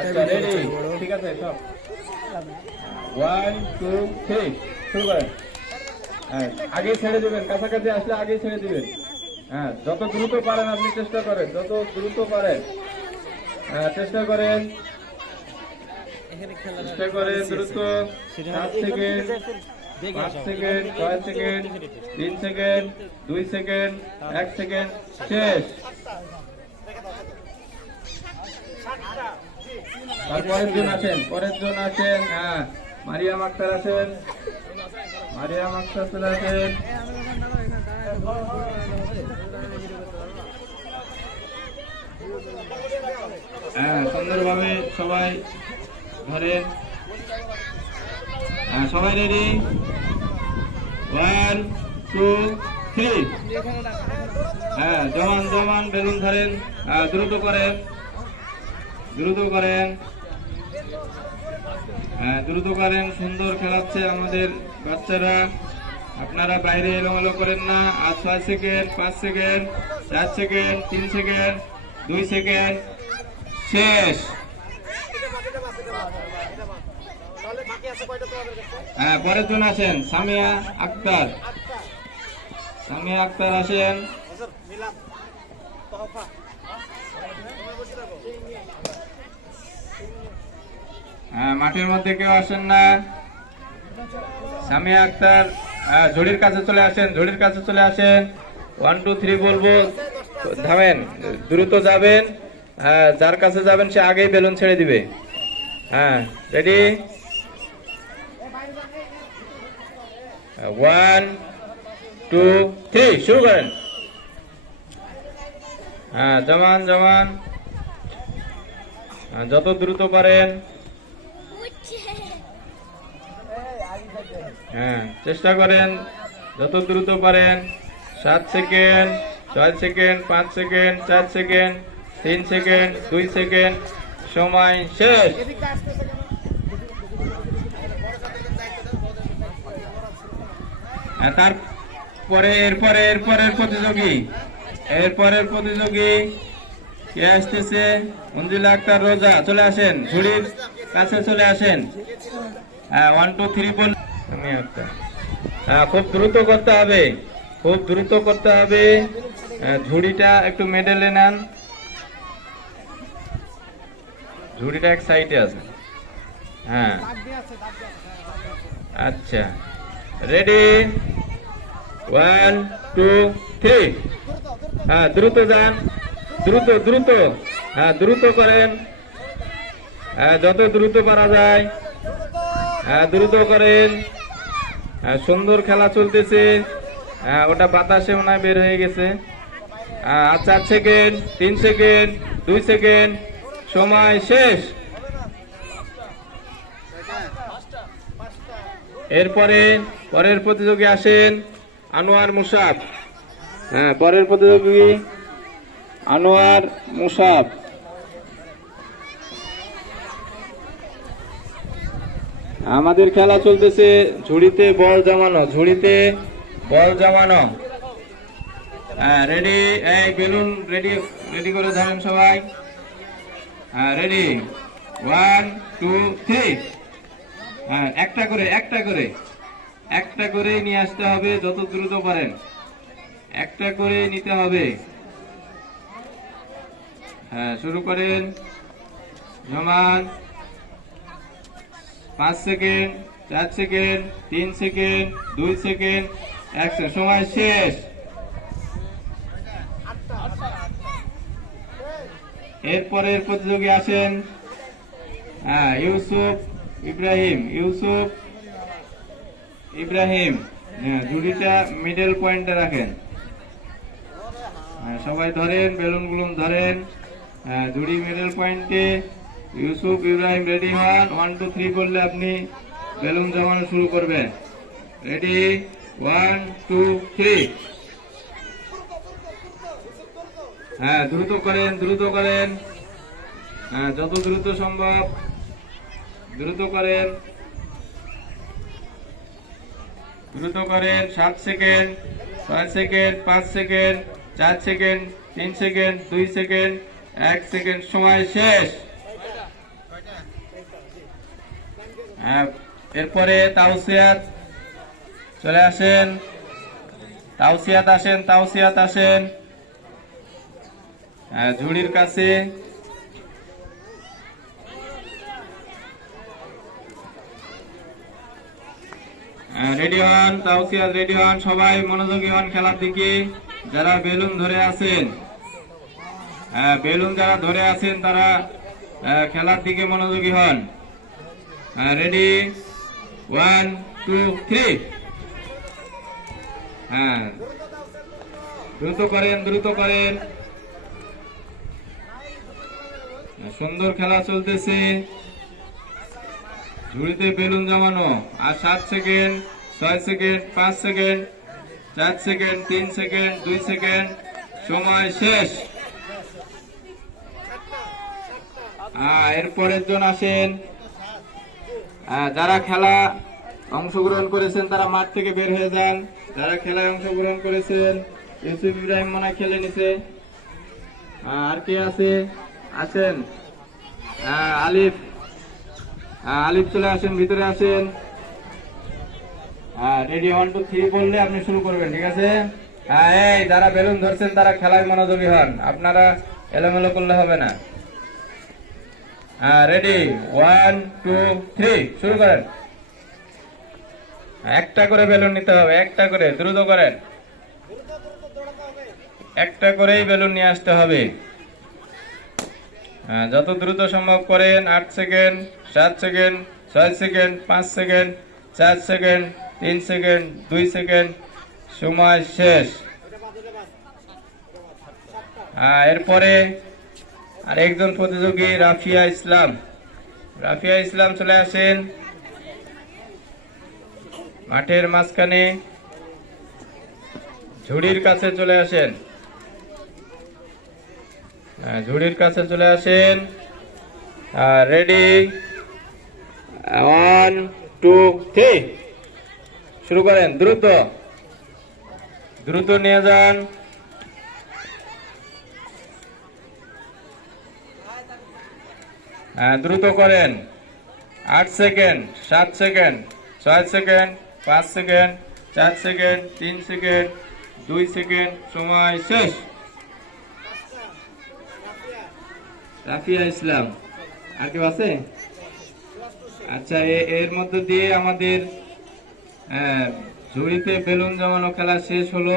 আচ্ছা রেডি, ঠিক আছে সব 1 2 3 শুরু করেন। হ্যাঁ আগে ছেড়ে দিবেন, কাছাকাছি আসলে আগে ছেড়ে দিবেন। হ্যাঁ যত দ্রুত পারেন আপনি চেষ্টা করেন, যত দ্রুত পারেন চেষ্টা করেন, চেষ্টা করেন দ্রুত। 7 second, 5 second, 6 second, 3 second, 2 second, 1 second, শেষ। তারপরের জন আসেন, পরের জন আসেন। হ্যাঁ মারিয়াম আক্তার আসেন, মারিয়াম আক্তার চলে আসেন। হ্যাঁ সুন্দরভাবে সবাই ধরেন। হ্যাঁ সবাই রেডি, 1 2 3। হ্যাঁ জমান জমান বেলুন ধরেন, দ্রুত করেন, দ্রুত করেন, হ্যাঁ দ্রুত করেন। সুন্দর খেলাচ্ছে আমাদের বাচ্চারা, আপনারা বাইরে এলোমেলো করেন না। আর 6 second, 5 second, 4 second, 3 second, 2 second, শেষ। হ্যাঁ পরের জন আসেন, সামিয়া আক্তার, সামিয়া আক্তার আসেন। হ্যাঁ মাঠের মধ্যে কেউ আসেন না। সামিয়া আক্তার ঝুড়ির কাছে চলে আসেন, ঝুড়ির কাছে চলে আসেন। 1 2 3 বলবো, থামেন, দ্রুত যাবেন। হ্যাঁ যার কাছে যাবেন সে আগেই বেলুন ছেড়ে দিবে। হ্যাঁ রেডি, 1 2 3 শুরু করেন। হ্যাঁ জমান জমান, যত দ্রুত পারেন। হ্যাঁ চেষ্টা করেন যত দ্রুত পারেন। 7 second, 6 second, 5 second, 4 second, 3 second, 2 second, সময় শেষ। তারপরে এরপরের প্রতিযোগী, এরপরের প্রতিযোগী কে আসতেছে? মঞ্জুলা আক্তার রোজা, চলে আসেন, ঝুড়ির কাছে চলে আসেন। 1 2 3 বল। খুব দ্রুত করতে হবে, খুব দ্রুত করতে হবে। ঝুড়িটা একটু মেডেলে নেন, ঝুড়িটা এক সাইডে আছে। হ্যাঁ আচ্ছা রেডি, 1 2 3। হ্যাঁ দ্রুত যান, দ্রুত দ্রুত, হ্যাঁ দ্রুত করেন। হ্যাঁ যত দ্রুত পারা যায়, হ্যাঁ দ্রুত করেন। হ্যাঁ সুন্দর খেলা চলতেছে। হ্যাঁ ওটা বাতাসে মনে হয় বের হয়ে গেছে। 4 সেকেন্ড, 3 সেকেন্ড, 2 সেকেন্ড, সময় শেষ। এরপরে পরের প্রতিযোগী আসেন, আনোয়ার মুসাফ। হ্যাঁ পরের প্রতিযোগী আনোয়ার মুসাফ। আমাদের খেলা চলতেছে ঝুড়িতে বল জমানো, ঝুড়িতে বল জমানো। হ্যাঁ রেডি, এই বেলুন রেডি, রেডি করে ধরেন সবাই। হ্যাঁ রেডি, 1 2 3। হ্যাঁ একটা করে, একটা করে, একটা করে নিয়ে আসতে হবে, যত দ্রুত পারেন একটা করে নিতে হবে। হ্যাঁ শুরু করেন, জমান। 5 second, 4 second, 3 second, 2 second, 1 second, সময় শেষ। এরপরের প্রতিযোগী আসেন, ইউসুফ ইব্রাহিম, ইউসুফ ইব্রাহিম। ঝুড়িটা মিডল পয়েন্টে রাখেন। সবাই ধরেন, বেলুন গুলো ধরেন। ঝুড়ি মিডল পয়েন্টে। ইউসুফ ইব্রাহিম রেডি হন, 1 2 3 বললে আপনি বেলুন জমানো শুরু করবেন। রেডি, 1 2 3। হ্যাঁ দ্রুত করেন, দ্রুত করেন। হ্যাঁ যত দ্রুত সম্ভব দ্রুত করেন, দ্রুত করেন। 7 second, 6 second, 5 second, 4 second, 3 second, 2 second, 1 second, সময় শেষ। এরপরে তাওসিয়াত চলে আসেন, তাওসিয়াত আসেন, তাওসিয়াত আসেন ঝুড়ির কাছে। রেডি হন, তাওসিয়াত রেডি হন, সবাই মনোযোগী হন খেলার দিকে। যারা বেলুন ধরে আছেন, বেলুন যারা ধরে আছেন তারা খেলার দিকে মনোযোগী হন। রেডি, 1 2 3। দ্রুত করেন, দ্রুত করেন। সুন্দর খেলা চলতেছে, ঝুড়িতে বেলুন জমানো। আর 7 second, 6 second, 5 second, 4 second, 3 second, 2 second, সময় শেষ। এরপরের জন আসেন। যারা খেলা অংশগ্রহণ করেছেন তারা মাঠ থেকে বের হয়ে যান। যারা খেলায় অংশগ্রহণ করেছেন, ইউসুফ ইব্রাহিম মনে হয় খেলে নিছে। আর কে আছে? আসেন আলিফ, আলিফ চলে আসেন, ভিতরে আসেন। রেডি, 1 2 3 বললে আপনি শুরু করবেন, ঠিক আছে? এই যারা বেলুন ধরছেন তারা খেলায় মনোযোগী হন, আপনারা এলোমেলো করলে হবে না। রেডি, 1 2 3 শুরু করেন। একটা করে বেলুন নিতে হবে, একটা করে, দ্রুত করেন। একটা করেই বেলুন নিয়ে আসতে হবে। যত দ্রুত সম্ভব করেন। 8 second, 7 second, 6 second, 5 second, 4 second, 3 second, 2 second, সময় শেষ। এরপরে আরেকজন প্রতিযোগী রাফিয়া ইসলাম, রাফিয়া ইসলাম চলে আসেন মাঠের মাঝখানে, ঝুড়ির কাছে চলে আসেন। ঝুড়ির কাছে চলে আসেন। রেডি, 1 2 3 শুরু করেন। দ্রুত, দ্রুত নিয়ে যান। দ্রুত করেন। 8 second, 7 second, 6 second, 5 second, 4 second, 3 second, 2 second, সময় শেষ। রাফিয়া ইসলাম, আর কেউ আছে? আচ্ছা, এর মধ্যে দিয়ে আমাদের ঝুড়িতে বেলুন জমানো খেলা শেষ হলো।